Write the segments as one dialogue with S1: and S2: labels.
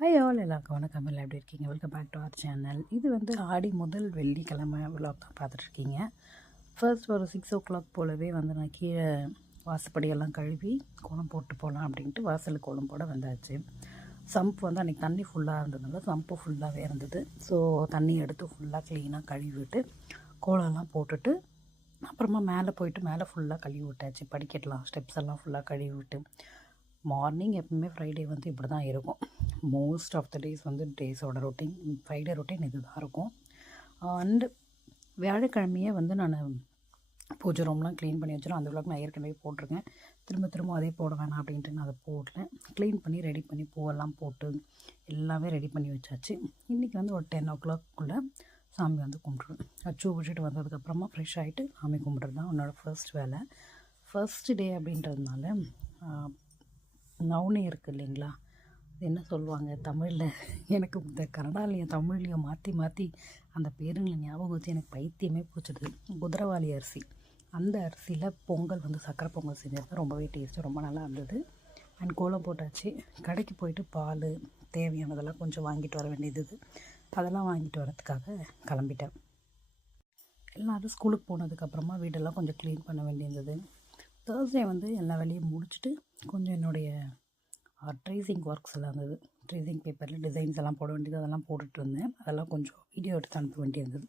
S1: Hi all எல்லாருக்கும் வணக்கம். எல்லாம் எப்படி இருக்கீங்க? Welcome back to our channel இது வந்து ஆடி முதல் வெள்ளிக்கிழமை விலாக் தான் பார்த்துட்ருக்கீங்க. ஃபர்ஸ்ட் ஒரு சிக்ஸ் ஓ கிளாக் போலவே வந்து நான் கீழே வாசப்படியெல்லாம் கழுவி கோலம் போட்டு போகலாம் அப்படின்ட்டு வாசலுக்கு கோலம் போட வந்தாச்சு. சம்ப் வந்து அன்றைக்கி தண்ணி ஃபுல்லாக இருந்ததுனால சம்பு ஃபுல்லாகவே இருந்தது. ஸோ தண்ணி எடுத்து ஃபுல்லாக க்ளீனாக கழுவிட்டு கோலம்லாம் போட்டுட்டு அப்புறமா மேலே போயிட்டு மேலே ஃபுல்லாக கழுவி விட்டாச்சு. படிக்கட்டலாம் ஸ்டெப்ஸ் எல்லாம் ஃபுல்லாக கழுவி விட்டு. மார்னிங் எப்பவுமே ஃப்ரைடே வந்து இப்படி தான் இருக்கும். மோஸ்ட் ஆஃப் த டேஸ் வந்து டேஸோட ரொட்டீன் ஃப்ரைடே ரொட்டீன் இது தான் இருக்கும். அண்டு வியாழக்கிழமையே வந்து நான் பூஜை ரூம்லாம் க்ளீன் பண்ணி வச்சிடும் அந்த விளக்கு நான் ஏற்கனவே போட்டிருக்கேன். திரும்ப திரும்ப அதே போட வேணாம் அப்படின்ட்டு நான் அதை போடல. க்ளீன் பண்ணி ரெடி பண்ணி பூவெல்லாம் போட்டு எல்லாமே ரெடி பண்ணி வச்சாச்சு. இன்றைக்கி வந்து ஒரு டென் ஓ கிளாக்குள்ளே சாமி வந்து கும்பிட்ருவேன் அச்சு விட்டுட்டு வந்ததுக்கப்புறமா ஃப்ரெஷ் ஆகிட்டு சாமி கும்பிட்றது தான் உன்னோட ஃபர்ஸ்ட் வேலை. ஃபர்ஸ்ட் டே அப்படின்றதுனால நவுனே இருக்குது இல்லைங்களா? என்ன சொல்லுவாங்க? தமிழில். எனக்கு இந்த கன்னடாலையும் தமிழ்லையும் மாற்றி மாற்றி அந்த பேருங்களை ஞாபகம் வச்சு எனக்கு பைத்தியமே பிடிச்சிடுது. குதிரவாளி அரிசி. அந்த அரிசியில் பொங்கல் வந்து சக்கரை பொங்கல் செஞ்சது ரொம்பவே டேஸ்ட்டு ரொம்ப நல்லா இருந்தது. அண்ட் கோலம் போட்டாச்சு. கடைக்கு போயிட்டு பால் தேவையானதெல்லாம் கொஞ்சம் வாங்கிட்டு வர வேண்டியது அதெல்லாம் வாங்கிட்டு வரதுக்காக கிளம்பிட்டேன். எல்லோரும் ஸ்கூலுக்கு போனதுக்கப்புறமா வீடெல்லாம் கொஞ்சம் க்ளீன் பண்ண வேண்டியிருந்தது. தேர்ஸ்டே வந்து எல்லா வேலையும் முடிச்சுட்டு கொஞ்சம் என்னுடைய ட்ரேசிங் ஒர்க்ஸ் எல்லாம் இருந்தது. ட்ரேசிங் பேப்பரில் டிசைன்ஸ் எல்லாம் போட வேண்டியது அதெல்லாம் போட்டுட்டு இருந்தேன். அதெல்லாம் கொஞ்சம் வீடியோ எடுத்து அனுப்ப வேண்டியிருந்தது.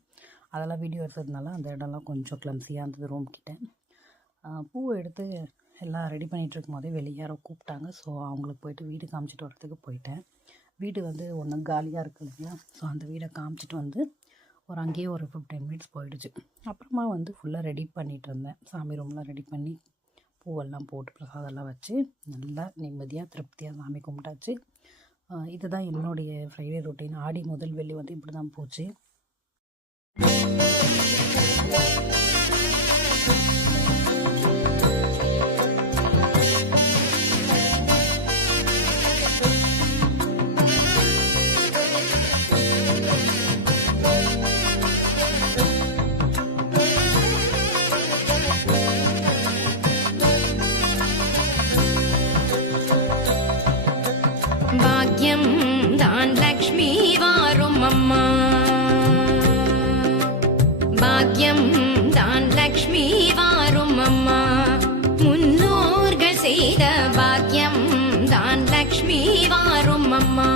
S1: அதெல்லாம் வீடியோ எடுத்ததுனால அந்த இடம்லாம் கொஞ்சம் கிளம்சியாக இருந்தது ரூம் கிட்டே. பூவை எடுத்து எல்லாம் ரெடி பண்ணிகிட்டு இருக்கும் போதே வெளியே யாரோ கூப்பிட்டாங்க. ஸோ அவங்களுக்கு போயிட்டு வீடு காமிச்சிட்டு வரத்துக்கு போயிட்டேன். வீடு வந்து ஒன்று காலியாக இருக்குது இல்லையா? ஸோ அந்த வீடை காமிச்சிட்டு வந்து ஒரு அங்கேயே ஒரு ஃபிஃப்டீன் மினிட்ஸ் போயிடுச்சு. அப்புறமா வந்து ஃபுல்லாக ரெடி பண்ணிகிட்டு இருந்தேன். சாமி ரூம்லாம் ரெடி பண்ணி பூவெல்லாம் போட்டு பிரசாதெல்லாம் வச்சு நல்லா நிம்மதியாக திருப்தியாக சாமி கும்பிட்டாச்சு. இதுதான் என்னுடைய ஃப்ரைடே ரொட்டீன் ஆடி முதல் வெள்ளி வந்து இப்படி தான் போச்சு.
S2: பாக்யம் தான் லக்ஷ்மி வாரும் அம்மா. பாக்யம் தான் லக்ஷ்மி வாரும் அம்மா. முன்னோர்கள் செய்த பாக்யம் தான் லக்ஷ்மி வாரும் அம்மா.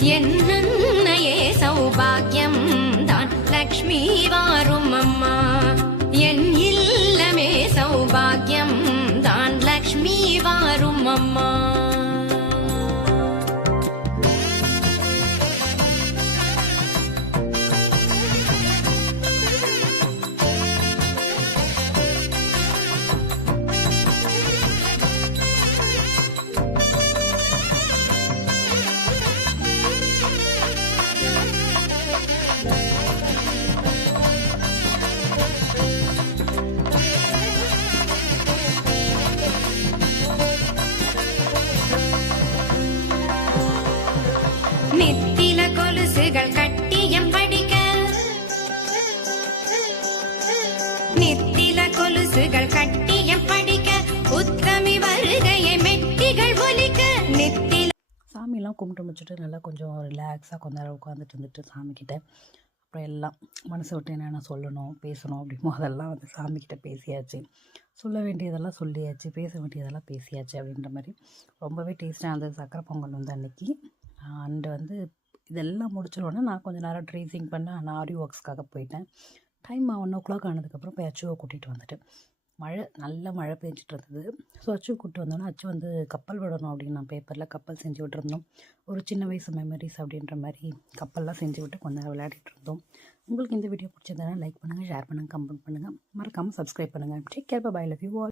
S2: என்னையே சௌபாகியம் தான் லக்ஷ்மி வாரும் அம்மா. என் இல்லமே சௌபாகியம் தான் லக்ஷ்மி வாரும் அம்மா.
S1: கும்பிட்டு முடிச்சுட்டு நல்லா கொஞ்சம் ரிலாக்ஸாக கொஞ்ச நேரம் உட்காந்துட்டு இருந்துட்டு சாமிக்கிட்ட அப்புறம் எல்லாம் மனசை விட்டு என்னென்ன சொல்லணும் பேசணும் அப்படிமோ அதெல்லாம் வந்து சாமிக்கிட்ட பேசியாச்சு. சொல்ல வேண்டியதெல்லாம் சொல்லியாச்சு பேச வேண்டியதெல்லாம் பேசியாச்சு அப்படின்ற மாதிரி ரொம்பவே டேஸ்ட்டாக இருந்தது சக்கரை பொங்கல் வந்து அன்னைக்கு. அண்டு வந்து இதெல்லாம் முடிச்சிடோன்னே நான் கொஞ்சம் நேரம் ட்ரேசிங் பண்ண நான் ஆரி ஒர்க்ஸ்க்காக போயிட்டேன். டைம் ஒன் ஓ கிளாக் ஆனதுக்கப்புறம் போய் அச்சுவை கூட்டிகிட்டு வந்துட்டேன். மழை நல்ல மழை பெஞ்சிட்டு இருந்தது ஸோ அச்சு கூப்பிட்டு வந்தோன்னா அச்சு வந்து கப்பல் விடணும் அப்படின்னு நான் பேப்பரில் கப்பல் செஞ்சு விட்டுருந்தோம். ஒரு சின்ன வயசு மெமரிஸ் அப்படின்ற மாதிரி கப்பல்லாம் செஞ்சு விட்டு கொஞ்ச நேரம் விளையாடிட்டு இருந்தோம் உங்களுக்கு இந்த வீடியோ பிடிச்சதுனா லைக் பண்ணுங்கள் ஷேர் பண்ணுங்கள் கமெண்ட் பண்ணுங்கள் மறக்காமல் சப்ஸ்கிரைப் பண்ணுங்கள் take care bye love you all